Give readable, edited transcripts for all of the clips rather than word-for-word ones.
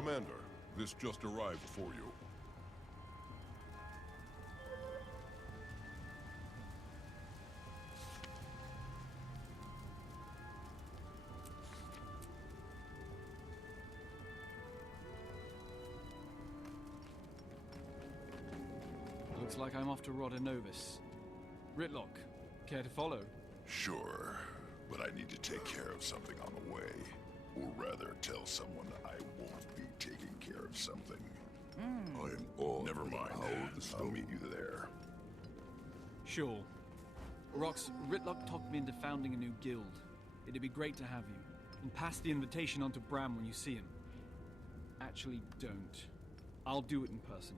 Commander, this just arrived for you. Looks like I'm off to Rodenovis. Ritlock, care to follow? Sure, but I need to take care of something on the way. Or rather, tell someone I won't be taking care of something. I am on. Never mind. I'll meet you there. Sure. Rox, Ritlock talked me into founding a new guild. It'd be great to have you. And pass the invitation on to Bram when you see him. Actually, don't. I'll do it in person.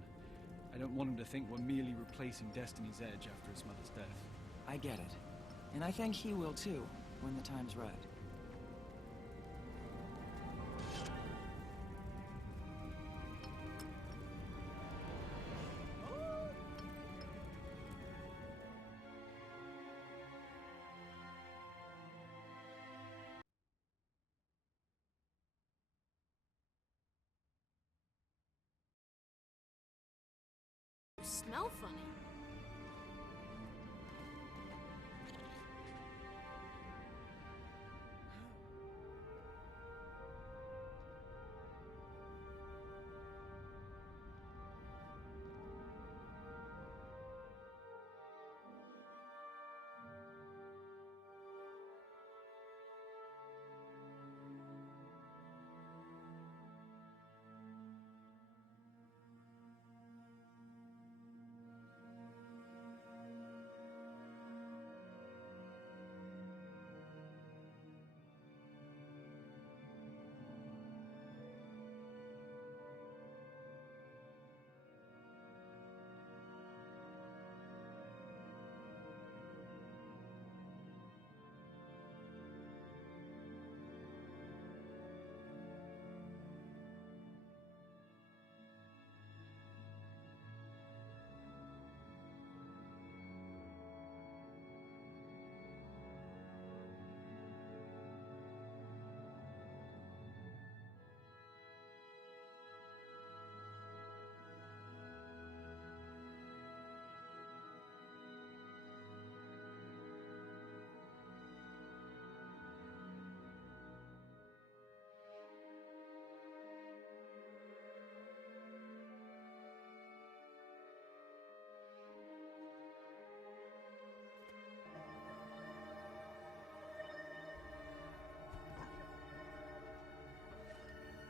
I don't want him to think we're merely replacing Destiny's Edge after his mother's death. I get it. And I think he will too, when the time's right. You smell funny.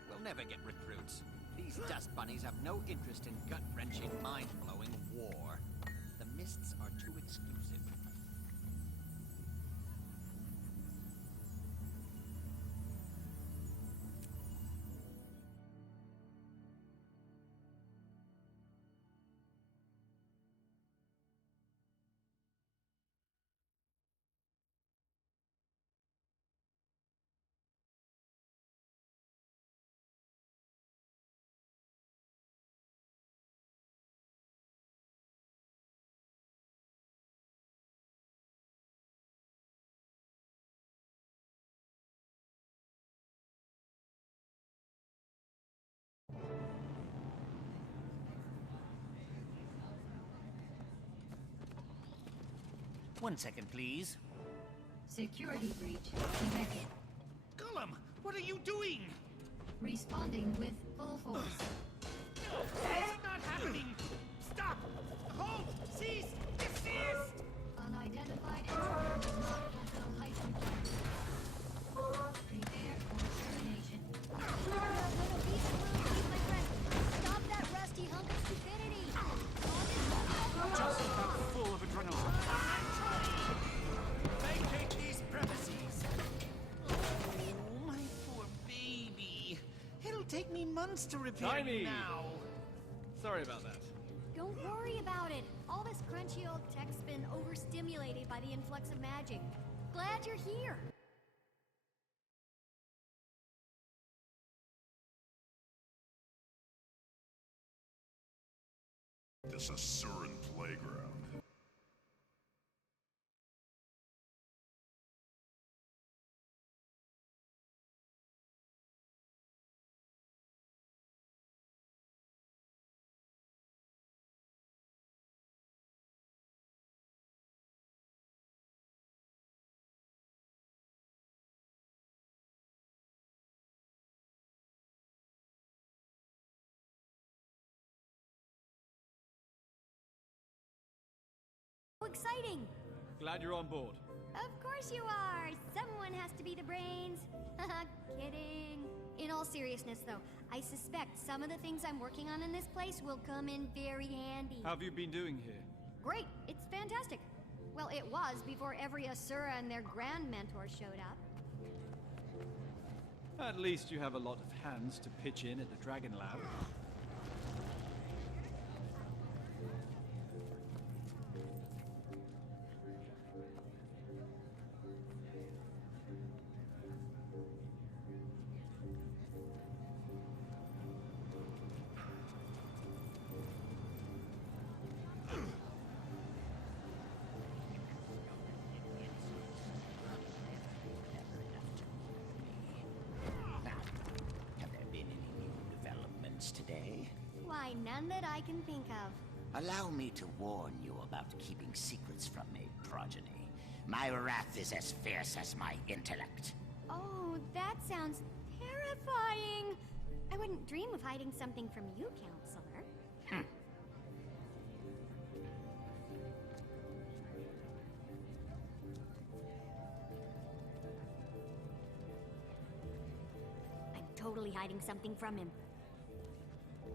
We'll never get recruits. These dust bunnies have no interest in gut-wrenching, mind-blowing war. The mists are too exclusive. One second, please. Security breach detected. Gollum, what are you doing? Responding with full force. No, it's not happening! Stop! Halt! Cease! Desist! Unidentified intruder does not fulfill heightened requirements. Prepare for termination. Stop that rusty hunk of stupidity! Just about full of adrenaline. Vacate these premises! Oh, my poor baby. It'll take me months to repair you now. Sorry about that. Don't worry about it. All this crunchy old tech's been overstimulated by the influx of magic. Glad you're here. This Asuran playground. exciting! Glad you're on board. Of course you are! Someone has to be the brains. Kidding. In all seriousness, though, I suspect some of the things I'm working on in this place will come in very handy. How have you been doing here? Great! It's fantastic. Well, it was before every Asura and their grand mentor showed up. At least you have a lot of hands to pitch in at the Dragon Lab. Today? Why, none that I can think of. Allow me to warn you about keeping secrets from me, progeny. My wrath is as fierce as my intellect. Oh, that sounds terrifying. I wouldn't dream of hiding something from you, Counselor. I'm totally hiding something from him.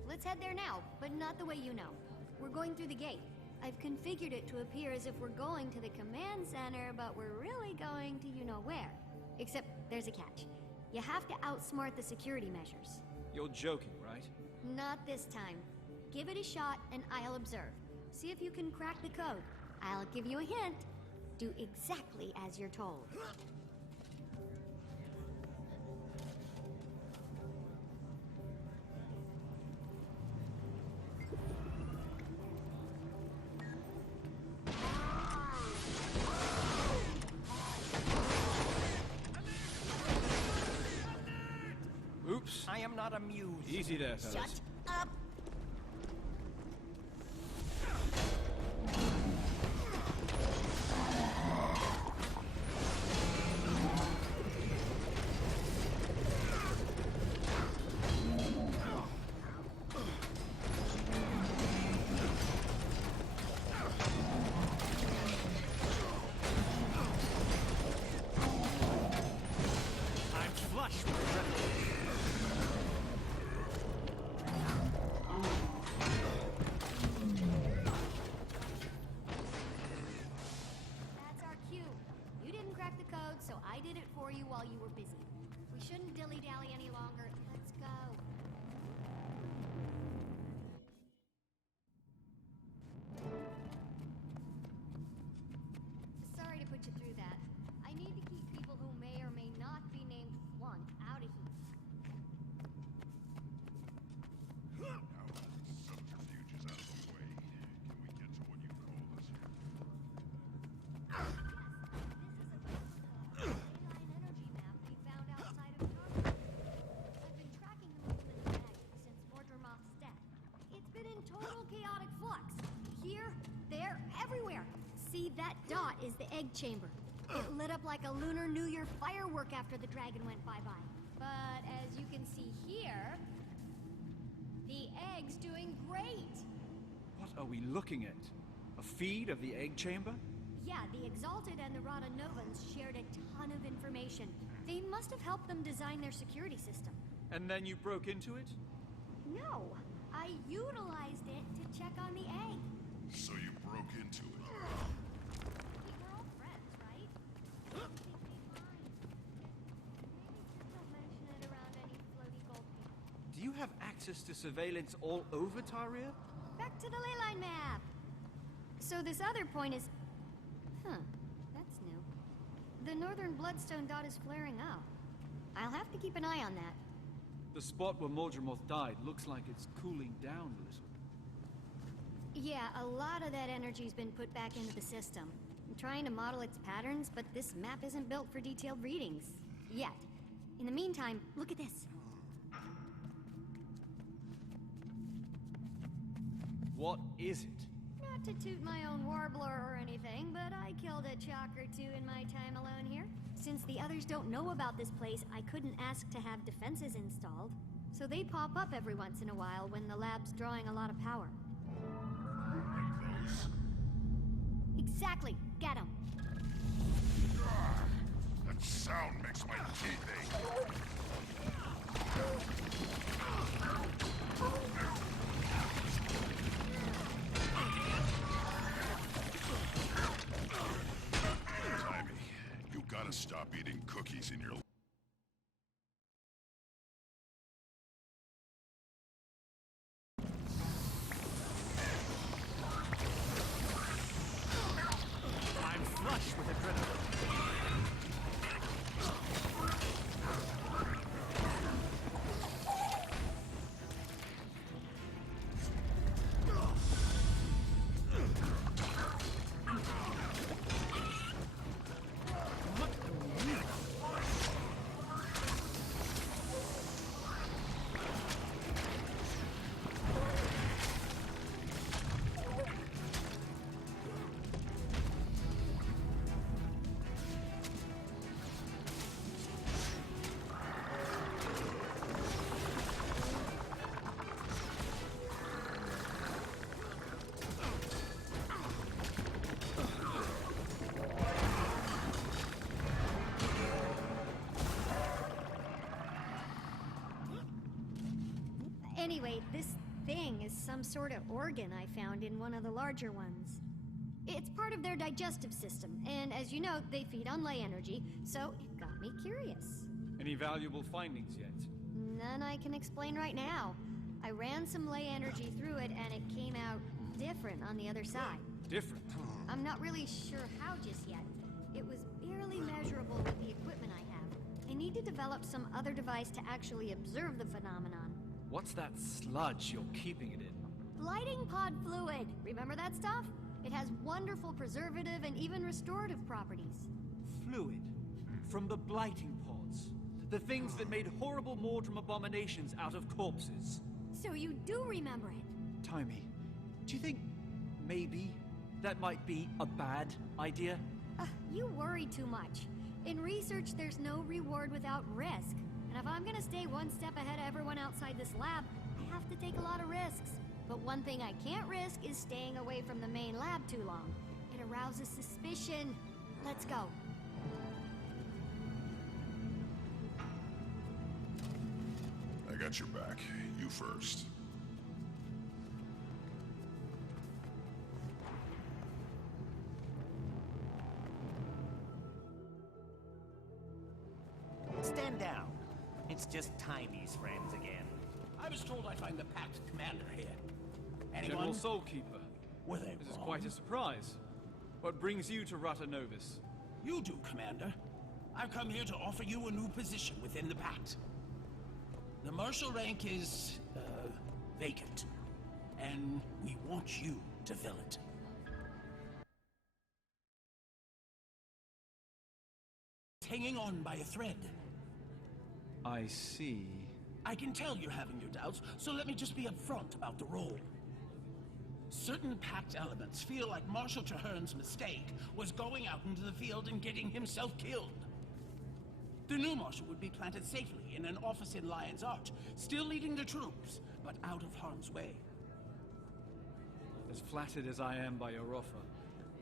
Let's head there now, but not the way you know. We're going through the gate. I've configured it to appear as if we're going to the command center, but we're really going to you-know-where. Except there's a catch. You have to outsmart the security measures. You're joking, right? Not this time. Give it a shot and I'll observe. See if you can crack the code. I'll give you a hint. Do exactly as you're told. Oops. I am not amused. Easy there, fellas. Shut up! I'm flush with adrenaline. That's our cue. You didn't crack the code, so I did it for you while you were busy. We shouldn't dilly-dally any longer. Let's go. Sorry to put you through that. I need to keep people who may or may not be named Flunk out of here. Now that the subterfuge is out of the way, can we get to what you called us here? This is a energy map we found outside of Target. I've been tracking the movement of magic since Mordremoth's death. It's been in total chaotic flux. Here, there, everywhere. See, that dot is the egg chamber. It lit up like a Lunar New Year firework after the dragon went bye-bye. But as you can see here, the egg's doing great. What are we looking at? A feed of the egg chamber? Yeah, the Exalted and the Rada Novans shared a ton of information. They must have helped them design their security system. And then you broke into it? No, I utilized it to check on the egg. So you broke into it. We're all friends, right? Don't think they mind. Maybe just don't mention it around any floaty gold people. Do you have access to surveillance all over Taria? Back to the leyline map. So this other point is... Huh, that's new. The northern bloodstone dot is flaring up. I'll have to keep an eye on that. The spot where Mordremoth died looks like it's cooling down a little. Yeah, a lot of that energy's been put back into the system. I'm trying to model its patterns, but this map isn't built for detailed readings. Yet. In the meantime, look at this. What is it? Not to toot my own warbler or anything, but I killed a chalk or two in my time alone here. Since the others don't know about this place, I couldn't ask to have defenses installed. So they pop up every once in a while when the lab's drawing a lot of power. Exactly. Get him. That sound makes my teeth ache. Timmy, you gotta stop eating cookies in your... I'm flush with adrenaline. Anyway, this thing is some sort of organ I found in one of the larger ones. It's part of their digestive system, and as you know, they feed on ley energy, so it got me curious. Any valuable findings yet? None I can explain right now. I ran some ley energy through it, and it came out different on the other side. Different. I'm not really sure how just yet. It was barely measurable with the equipment I have. I need to develop some other device to actually observe the phenomenon. What's that sludge you're keeping it in? Blighting pod fluid. Remember that stuff? It has wonderful preservative and even restorative properties. Fluid. From the blighting pods. The things that made horrible Mordrum abominations out of corpses. So you do remember it? Timey, do you think maybe that might be a bad idea? You worry too much. In research, there's no reward without risk. And if I'm gonna stay one step ahead of everyone outside this lab, I have to take a lot of risks. But one thing I can't risk is staying away from the main lab too long. It arouses suspicion. Let's go. I got your back. You first. Stand down. It's just Timey's friends again. I was told I'd find the Pact commander here. Anyone? General Soulkeeper. Were they This is wrong? quite a surprise. What brings you to Rata Novus? You do, Commander. I've come here to offer you a new position within the Pact. The marshal rank is, vacant. And we want you to fill it. It's hanging on by a thread. I see. I can tell you're having your doubts, so let me just be upfront about the role. Certain Pact elements feel like Marshal Traherne's mistake was going out into the field and getting himself killed. The new Marshal would be planted safely in an office in Lion's Arch, still leading the troops, but out of harm's way. As flattered as I am by your offer,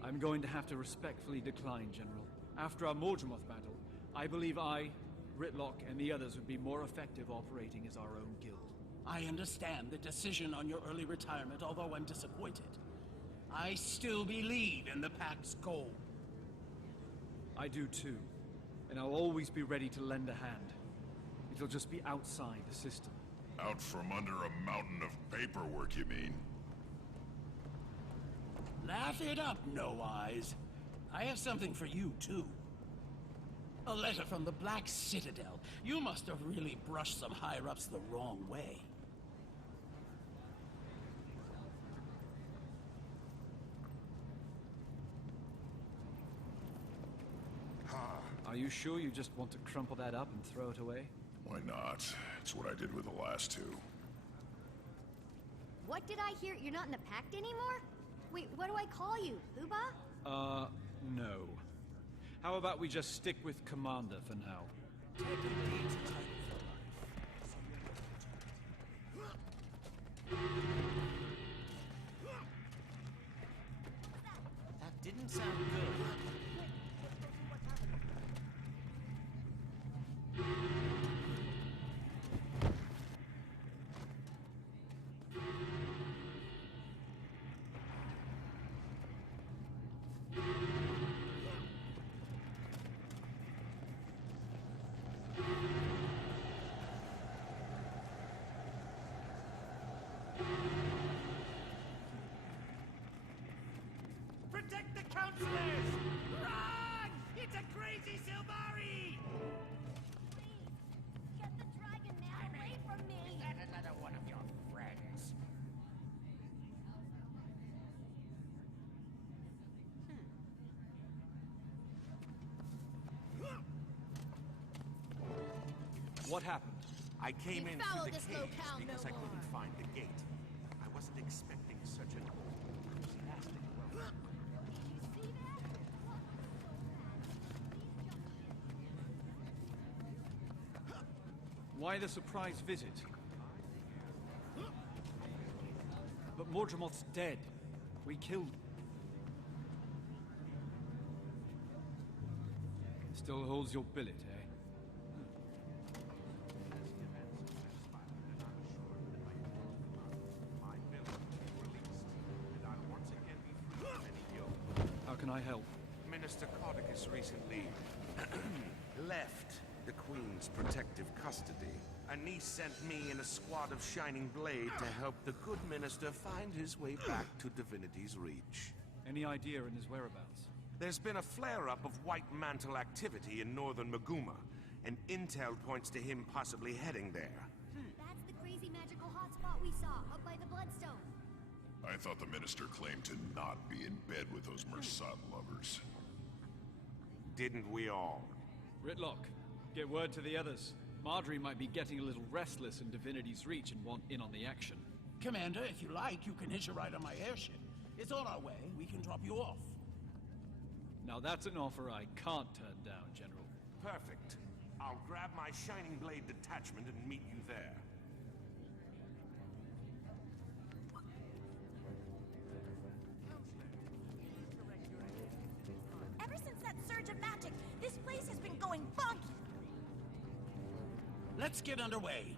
I'm going to have to respectfully decline, General. After our Mordremoth battle, I believe I, Ritlock, and the others would be more effective operating as our own guild. I understand the decision on your early retirement, although I'm disappointed. I still believe in the Pact's goal. I do too, and I'll always be ready to lend a hand. It'll just be outside the system. Out from under a mountain of paperwork, you mean? Laugh it up, No Eyes. I have something for you, too. A letter from the Black Citadel. You must have really brushed some higher-ups the wrong way. Are you sure you just want to crumple that up and throw it away? Why not? It's what I did with the last two. What did I hear? You're not in the Pact anymore? Wait, what do I call you? Uba? No. How about we just stick with Commander for now? That didn't doesn't sound good. Protect the counselors! Run! It's a crazy Silvari! Please, get the dragon man away from me! Is that another one of your friends? What happened? I came We in follow through the this cage locale no because I couldn't more. find the gate. I wasn't expecting such an enthusiastic welcome. Did you see that? Look, so bad. Why the surprise visit? But Mordremoth's dead. We killed... Still holds your billet, eh? How can I help? Minister Codicus recently left the Queen's protective custody. A niece sent me and a squad of Shining Blade to help the good minister find his way back to Divinity's Reach. Any idea in his whereabouts? There's been a flare-up of White Mantle activity in northern Maguma, and intel points to him possibly heading there. That's the crazy magical hotspot we saw up by the Bloodstone. I thought the minister claimed to not be in bed with those Mersat lovers. Didn't we all? Ritlock, get word to the others. Marjorie might be getting a little restless in Divinity's Reach and want in on the action. Commander, if you like, you can hitch a ride on my airship. It's on our way. We can drop you off. Now that's an offer I can't turn down, General. Perfect. I'll grab my Shining Blade detachment and meet you there. Ever since that surge of magic, this place has been going funky. Let's get underway.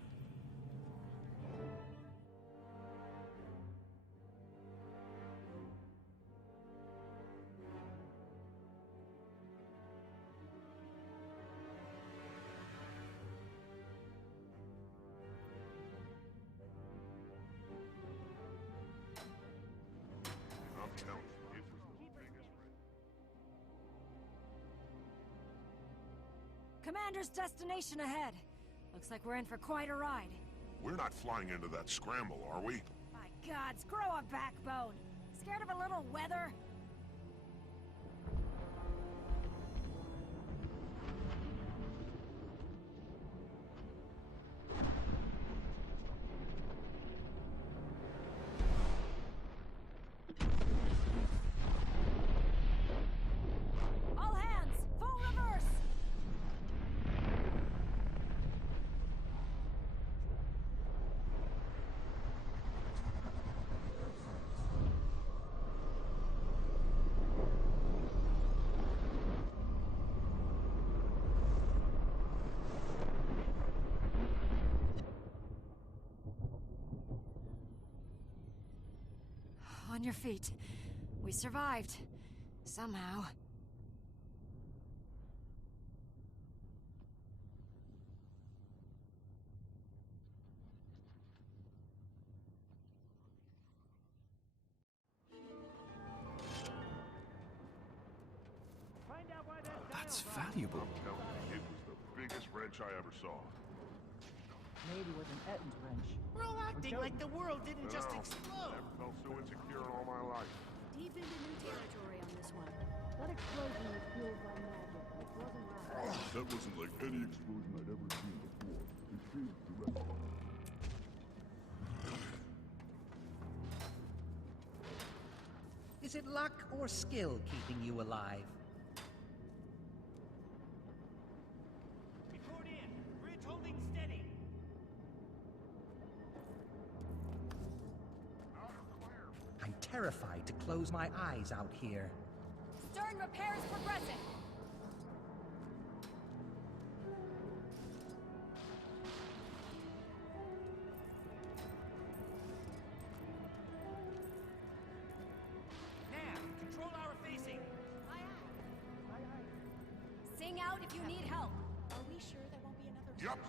I'm telling you, it was the biggest Commander's destination ahead. Looks like we're in for quite a ride. We're not flying into that scramble, are we? My gods, grow a backbone. Scared of a little weather? All hands, full reverse! On your feet. We survived. Somehow. That's valuable. I'm telling you, it was the biggest wrench I ever saw. Maybe with an Etton's wrench. We're all acting like the world didn't just No, explode. Never felt so insecure in all my life. Deep into new territory on this one. That explosion was fueled by magic. It wasn't right. That wasn't like any explosion I'd ever seen before. It seems the rest of it. Is it luck or skill keeping you alive? Report in. Bridge holding steady. I'm terrified to close my eyes out here. turn repair is progressing. Now, control our facing. Sing out if you need help. Are we sure there won't be another Yep.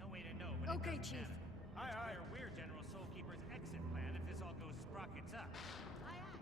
No way to know, but Okay, it doesn't Chief. matter. Aye, aye. Or we're General Soulkeeper's exit plan if this all goes sprockets up. Aye, aye.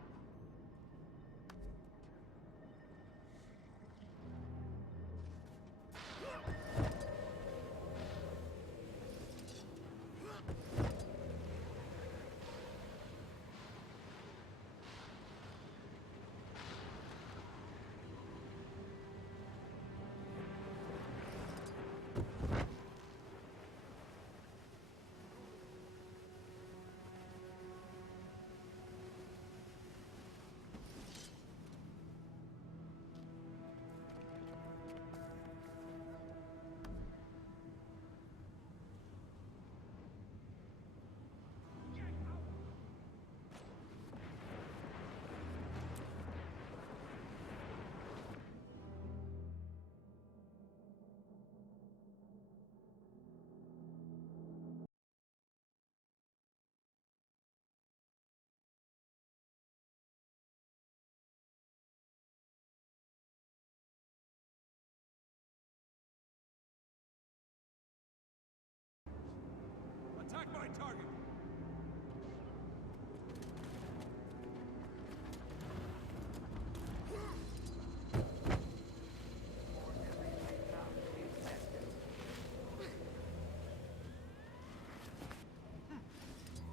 Attack my target!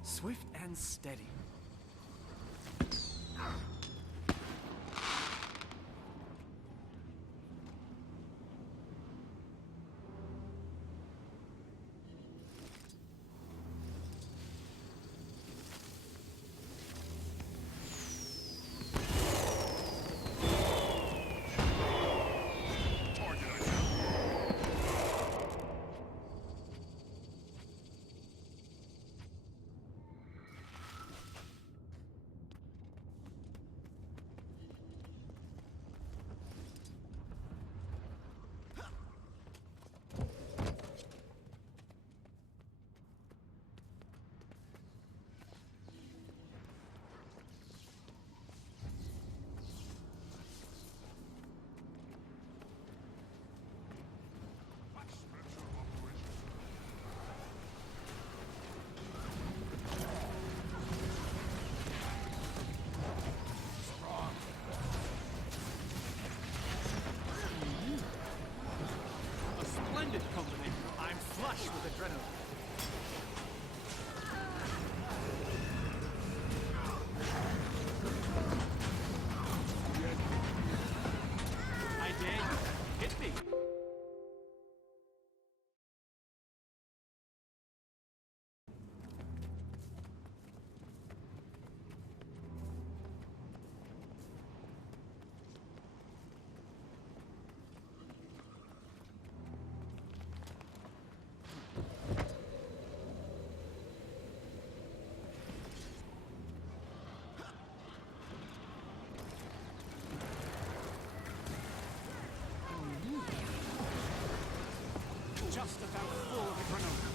Swift and steady. A splendid company. I'm flush with adrenaline. I dare you. Hit me. Just about full of adrenaline.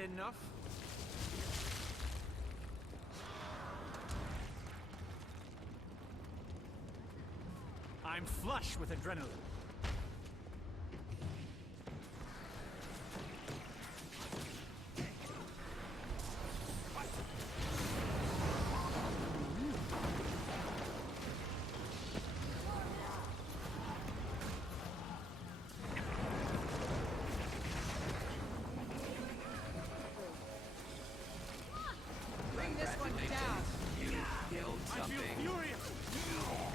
enough? I'm flush with adrenaline. Bring this one down. I feel furious!